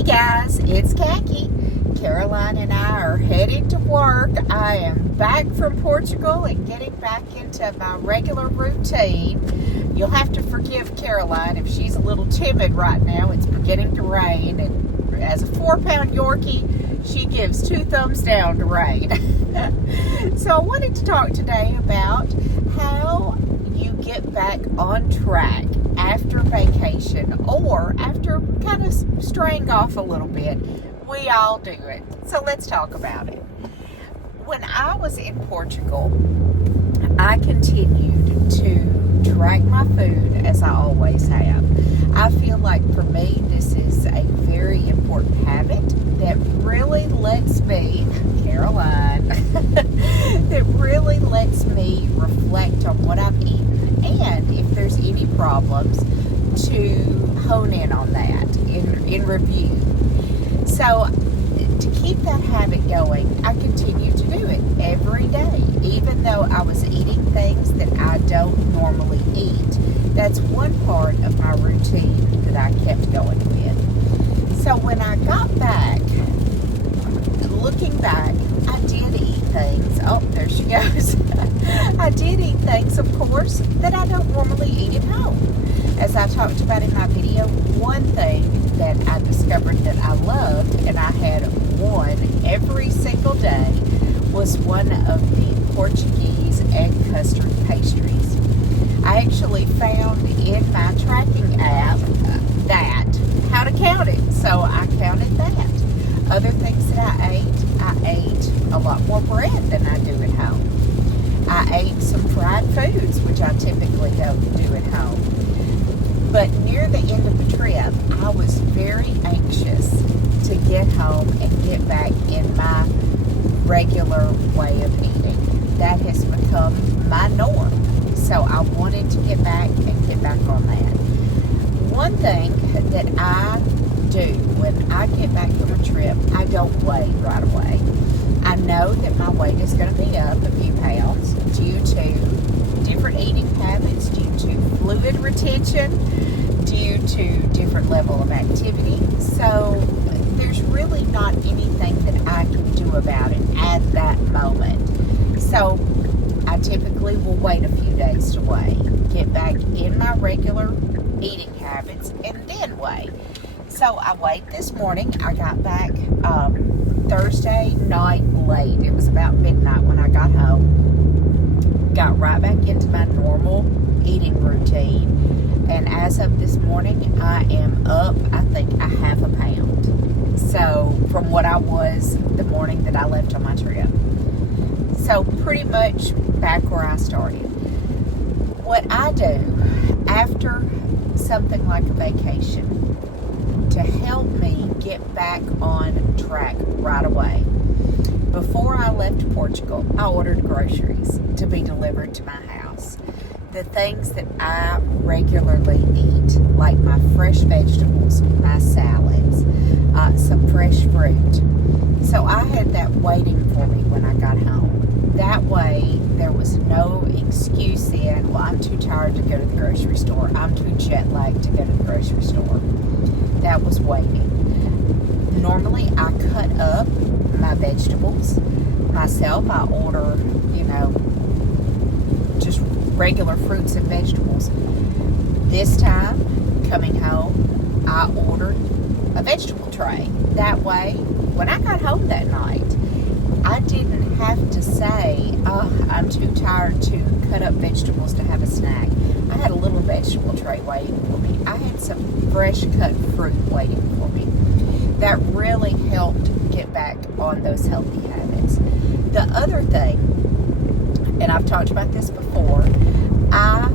Hey guys, it's Khaki. Caroline and I are headed to work. I am back from Portugal and getting back into my regular routine. You'll have to forgive Caroline if she's a little timid right now. It's beginning to rain, and as a 4-pound Yorkie, she gives 2 thumbs down to rain. So I wanted to talk today about how you get back on track after vacation or after kind of straying off a little bit. We all do it. So let's talk about it. When I was in Portugal, I continued to track my food as I always have. I feel like for me, this is a very important habit that really lets me, Caroline, that really lets me reflect on what I've eaten, and if there's any problems, to hone in on that in review. So to keep that habit going, I continue to do it every day, even though I was eating things that I don't normally eat. That's one part of my routine that I kept going with. So when I got back, looking back, I did eat things. Oh, there she goes. I did eat things, of course, that I don't normally eat at home. As I talked about in my video, one thing that I discovered that I loved, and I had one every single day, was one of the Portuguese egg custard pastries. I actually found in my tracking app that how to count it, so I counted that. Other things that I ate a lot more bread than I do at home. I ate some fried foods, which I typically don't do at home. But near the end of the trip, I was very anxious to get home and get back in my regular way of eating. That has become my norm. So I wanted to get back on that. One thing that I do when I get back from a trip, I don't weigh right away. I know that my weight is going to be up a few pounds due to different eating habits, due to fluid retention, due to different level of activity. So there's really not anything that I can do about it at that moment. So I typically will wait a few days to weigh, get back in my regular eating habits, and then weigh. So I weighed this morning. I got back Thursday night late. It was about midnight when I got home. Got right back into my normal eating routine. And as of this morning, I am up, I think, a half a pound. So from what I was the morning that I left on my trip. So pretty much back where I started. What I do after something like a vacation to help me get back on track right away. Before I left Portugal, I ordered groceries to be delivered to my house. The things that I regularly eat, like my fresh vegetables, my salads, some fresh fruit. So I had that waiting for me when I got home. That way, there was no excuse then, well, I'm too tired to go to the grocery store. I'm too jet lagged to go to the grocery store. That was waiting. Normally, I cut up my vegetables myself. I order, just regular fruits and vegetables. This time, coming home, I ordered a vegetable tray. That way, when I got home that night, I didn't have to say, oh, I'm too tired to cut up vegetables to have a snack. I had a little vegetable tray waiting for me. I had some fresh cut fruit waiting for me. That really helped get back on those healthy habits. The other thing, and I've talked about this before, I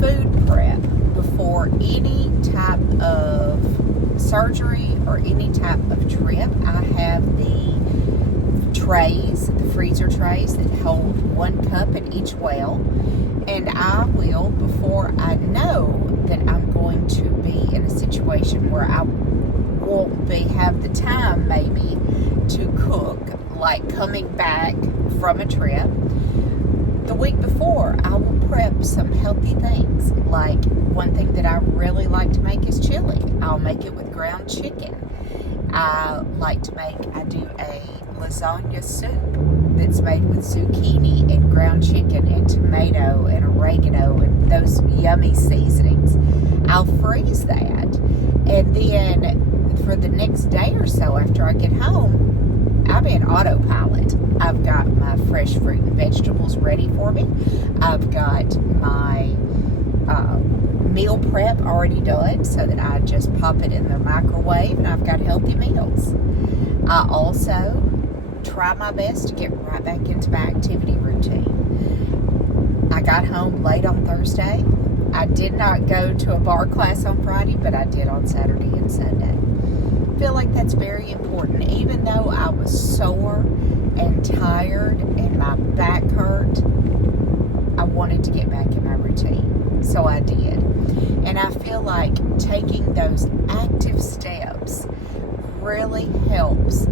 food prep before any type of surgery or any type of trip. I have the freezer trays that hold 1 cup in each well, and I will, before I know that I'm going to be in a situation where I won't have the time maybe to cook, like coming back from a trip, the week before I will prep some healthy things. Like one thing that I really like to make is chili. I'll make it with ground chicken. I do a lasagna soup that's made with zucchini and ground chicken and tomato and oregano and those yummy seasonings. I'll freeze that, and then for the next day or so after I get home, I'm in autopilot. I've got my fresh fruit and vegetables ready for me. I've got my meal prep already done so that I just pop it in the microwave and I've got healthy meals. I also try my best to get right back into my activity routine. I got home late on Thursday. I did not go to a bar class on Friday, but I did on Saturday and Sunday. I feel like that's very important. Even though I was sore and tired and my back hurt, I wanted to get back in my routine. So I did. And I feel like taking those active steps really helps.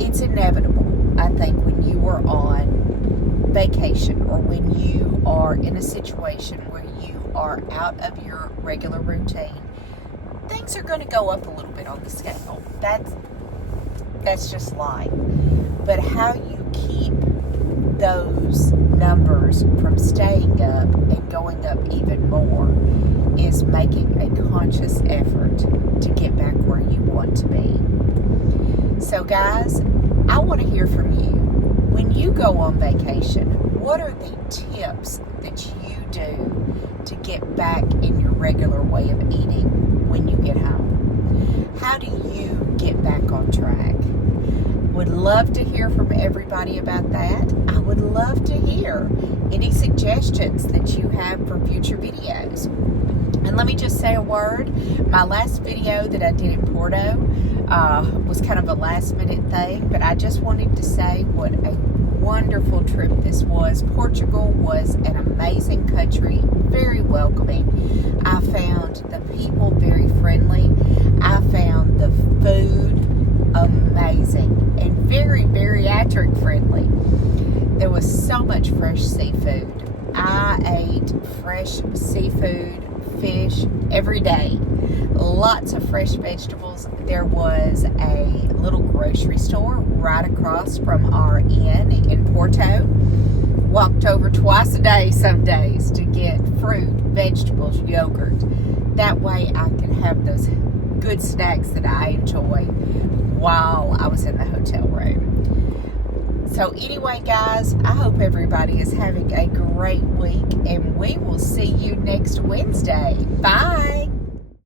It's inevitable, I think, when you are on vacation or when you are in a situation where you are out of your regular routine, things are going to go up a little bit on the scale. That's just life. But how you keep those numbers from staying up and going up even more is making a conscious effort to get back where you want to be. So guys, I want to hear from you. When you go on vacation, what are the tips that you do to get back in your regular way of eating when you get home? How do you get back on track? Would love to hear from everybody about that. I would love to hear any suggestions that you have for future videos. And let me just say a word. My last video that I did in Porto was kind of a last minute thing, but I just wanted to say what a wonderful trip this was. Portugal was an amazing country, very welcoming. I found the people very friendly. I found the food amazing and very bariatric friendly. There was so much fresh seafood. I ate fresh seafood, fish every day. Lots of fresh vegetables. There was a little grocery store right across from our inn in Porto. Walked over twice a day some days to get fruit, vegetables, yogurt. That way I could have those good snacks that I enjoy while I was in the hotel room. So anyway, guys, I hope everybody is having a great week, and we will see you next Wednesday. Bye.